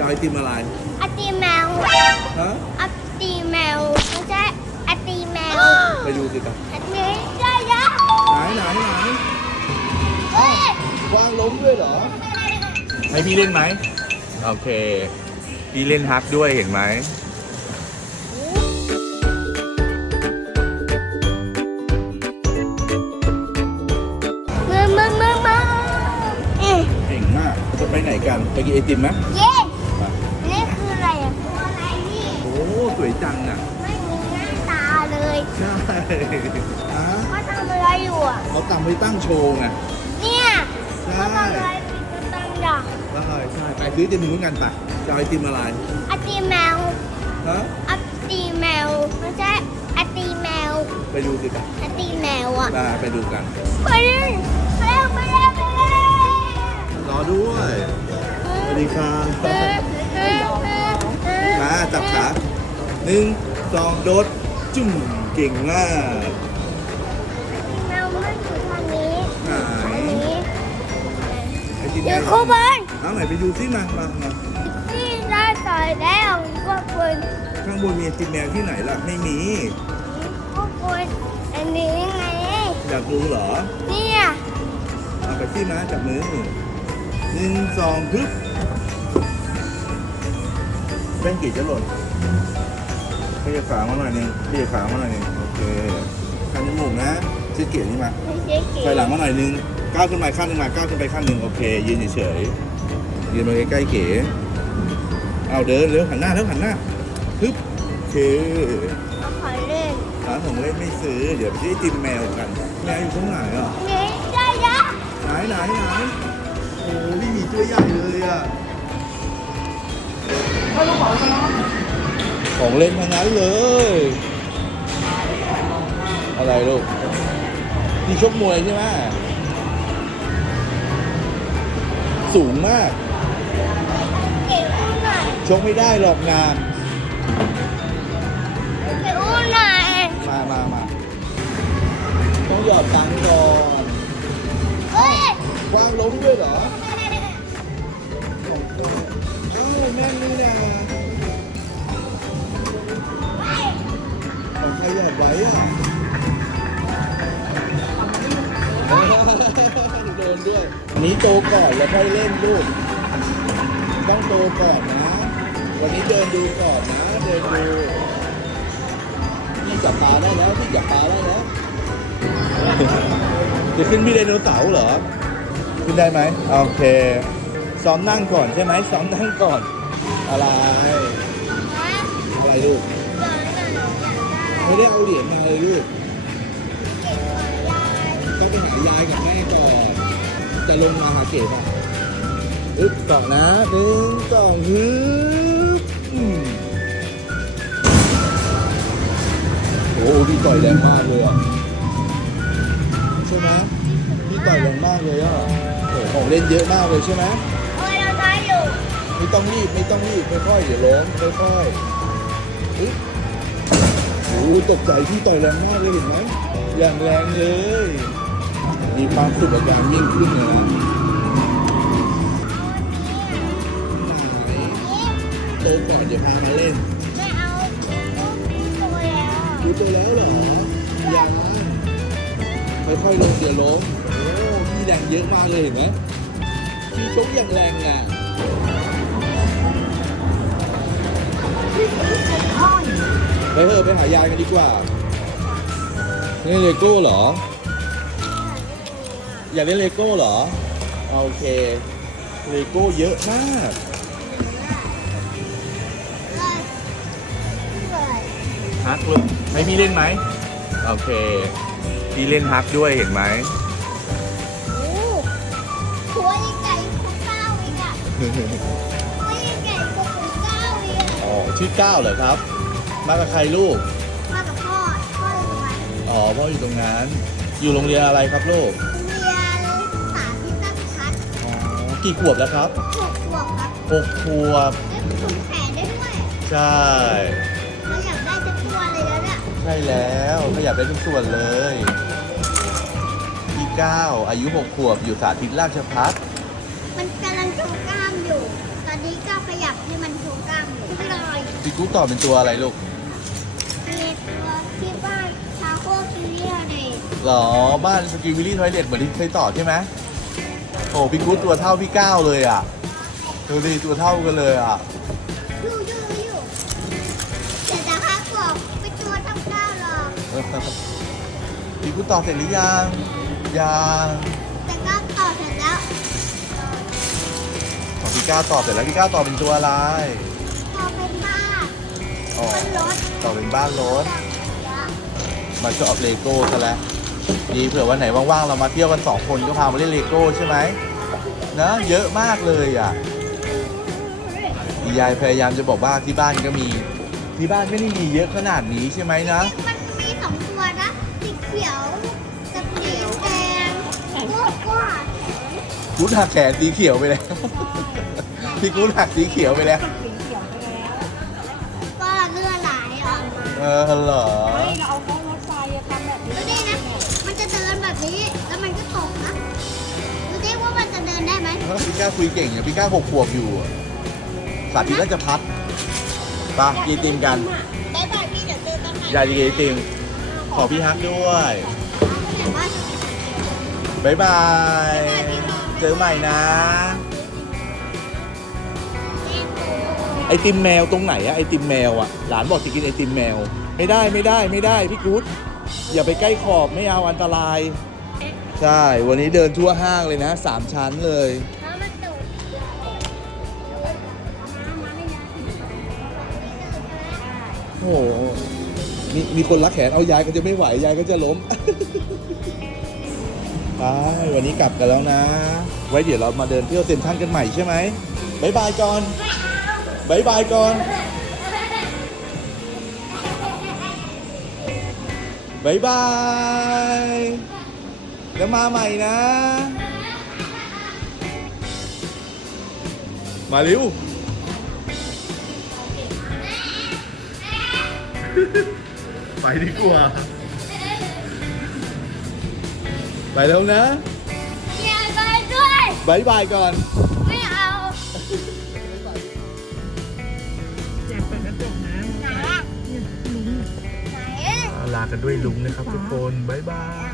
จะเอาไอติมอะไรไอติมแมวฮะไอติมแมวไม่ใช่ไอติมแมวไปดูสิครับอันนี้ได้ยังไหนไหนไหนเฮ้ยกวางล้มด้วยเหรอให้พี่เล่นไหมโอเค พี่เล่นฮักด้วยเห็นไหมมือมือมือมือเอ๊ะเก่งมาก จะไปไหนกัน ไปกินไอติมไหมเย้ สวยจังอะ ไม่มีหน้าตาเลยใช่ฮะเขาทำอะไรอยู่อะ เขาตำไว้ตั้งโชว์ไง เนี่ยใช่เขาทำอะไรปิดกระตังด่ะใช่ใช่ไปซื้อไอติมนู้นกันปะจะเอาไอติมอะไรไอติมแมวฮะไอติมแมวไม่ใช่ไอติมแมวไปดูสิครับไอติมแมวอะได้ไปดูกันไปเลยไปเร็วไปเร็วไปเร็วรอด้วยสวัสดีครับเออเออเออเออมาจับขา หนึ่งสองโดดจุ่มเก่งมากแมวมันอยู่ทางนี้ไหนทางนี้ไอติมอแมยู่วคู่บนเอาไหนไปดูสิมามามาที่ได้ต่อยแล้วก็บนข้างบนมีไอติมแมวที่ไหนล่ะไม่มีก็บนอันนี้ไง อยากดูเหรอเนี่ยเอาไปที่มาจับมือหนึ่งสองฮึบแป้งกี่จะหล่น ขยับขามาหน่อยหนึงขยับขามาหน่อยหนึงโอเคคันจมูกนะชิดเกียรนี่มาไม่ใช่เก๋ถอยหลังมาหน่อยนึงก้าวขึ้นมาข้างหนึงมาก้าวขึ้นไปข้างหนึงโอเคยืนเฉยๆยืนมาใกล้ๆเก๋เอาเดินเร็วหันหน้าแล้วหันหน้าฮึบโอเคก็ขอเล่นร้านของเล่นไม่ซื้อเดี๋ยวไปซื้อไอติมแมวกันแมวอยู่ตรงไหนอะ นี่ได้ยังไหนไหนไหนโอ้พี่หมีตัวใหญ่เลยอะของ เล่นทั้งนั้นเลย อะไรลูกที่ชกมวยใช่ไหมสูงมาก เก๋อุ้นหน่อยชกไม่ได้หรอกงาน เก๋อุ้นหน่อยมามามาต้องหยอดตังค์ก่อน ดนด้วยอันนี้โตก่อนแล้วค่อยเล่นลูก ต้องโตก่อนนะ วันนี้เดินดูก่อนนะ เดินดูนี่จับปลาได้แล้วพี่จับปลาได้แล้วจะขึ้นพี่ไดโนเสาร์เหรอ ขึ้นได้ไหมโอเค ซ้อมนั่งก่อนใช่ไหมซ้อมนั่งก่อน อะไร อะไรลูก ไม่ได้เอาเหรียญมาเลยลูกต้องไปหายายกับแม่ก่อน จะลงมาหาเก๋ป่ะอึ๊บก่อนนะหนึ่งสองฮึบอืมโอ้โหพี่ต่อยแรงมากเลยอะใช่ไหมพี่ต่อยแรงมากเลยอะโอ้โหของเล่นเยอะมากเลยใช่ไหมเอ้ยเราได้อยู่ไม่ต้องรีบไม่ต้องรีบค่อยๆเดี๋ยวล้มค่อยๆอึ๊บโอ้โหตกใจพี่ต่อยแรงมากเลยเห็นไหมอย่างแรงเลย มีความสุขกับการวิ่งขึ้นเลยนะเติมก่อนเดี๋ยวพามาเล่นไม่เอาตัวแล้วดูตัวแล้วเหรอยังค่อยๆลงเดี๋ยวล้มโอ้พี่แรงเยอะมากเลยเห็นไหมพี่ชกอย่างแรงอะไปเถอะไปหายายกันดีกว่าเล่เลโก้เหรอ อยากเล่นเลโก้เหรอ โอเค เลโก้เยอะมาก ฮักเลยให้พี่เล่นไหม โอเค พี่เล่นฮักด้วยเห็นไหมตัวยังใหญ่กว่าเก้าอีกอะตัวยังใหญ่กว่าเก้าอีกอะอ๋อ ชื่อก้าวเหรอครับ มากับใครลูก มากับพ่อพ่ออยู่ไหนอ๋อ พ่ออยู่ตรงนั้น อยู่โรงเรียนอะไรครับลูกเกี่ขวบแล้วครับหกขวบครับหกขวบได้ถุงแขนได้ด้วยใช่เราอยากได้จะตัวเลยแล้วเนี่ยใช่แล้วขยับได้ทุกส่วนเลยพี่ก้าวอายุหกขวบอยู่สาธิตราชพัฒมันกำลังโชว์กล้ามอยู่ ตอนนี้ก็ขยับให้พี่กุ๊กตอบเป็นตัวอะไรลูกมีตัวที่บ้านชาโคคิเรียเด็กหรอบ้านสกีวิลลี่ทอยเล็ตเหมือนที่เคยตอบใช่ไหม โอ้พี่กุ๊กตัวเท่าพี่ก้าวเลยอะดูดิตัวเท่ากันเลยอะอยู่อยู่อยู่แต่จะพักบอกไปตัวทำข้าวหรอกพี่กุ๊กตอบเสร็จหรือยังยังแต่ก็ต่อเสร็จแล้วของพี่ก้าวตอบเสร็จแล้วพี่ก้าวตอบเป็นตัวอะไรพอเป็นบ้านอ๋อเป็นรถตอบเป็นบ้านรถเยอะมาชอบเลโก้ซะแล้ว ดีเผื่อวันไหนว่างๆเรามาเที่ยวกันสองคนก็พามาเล่นเลโก้ใช่ไหมนะเยอะมากเลยอะยายพยายามจะบอกว่าที่บ้านก็มี ที่บ้านไม่ได้มีเยอะขนาดนี้ใช่ไหมนะมันมีสองตัวนะสีเขียวกับสีแดงกว้างกว้างกูดหักแขนสีเขียวไปแล้วพี่กูดหักสีเขียวไปแล้วก็เลือดไหลออกมาเออเหรอไม่เราเอา นแบบนี้ แล้วมันก็ตกนะ ดูดิว่ามันจะเดินได้ไหมพี่ก้าคุยเก่งเนี่ยพี่ก้าหกขวบอยู่อะสาธิตน่าจะพัดไปะกีติมกันบ๊ายบายพี่เดี๋ยวเจอกันใหม่ยายดีกีติม ขอพี่ฮักด้วยแต่ว่าบายบาย เจอใหม่นะ ไอติมแมวตรงไหนอะไอติมแมวอะหลานบอกจะกินไอติมแมว ไม่ได้ไม่ได้ไม่ได้พี่กู๊ดอย่าไปใกล้ขอบไม่เอาอันตราย ใช่ วันนี้เดินทั่วห้างเลยนะสามชั้นเลย แล้วมันตกโอ้โห มีมีคนรักแขนเอายายก็จะไม่ไหว ยายก็จะล้ม ไปวันนี้กลับกันแล้วนะ ไว้เดี๋ยวเรามาเดินเที่ยวเซ็นทรัลกันใหม่ใช่ไหมบายบายก่อนบายบายก่อนบายบาย แล้วมาใหม่นะ มาเร็วไปดีกว่า ไปแล้วนะอย่าไปด้วยบายบายก่อน ไม่เอาอยากเปิดกระจกนะไหนอะไหนอะลากันด้วยลุงนะครับทุกคนบ๊ายบาย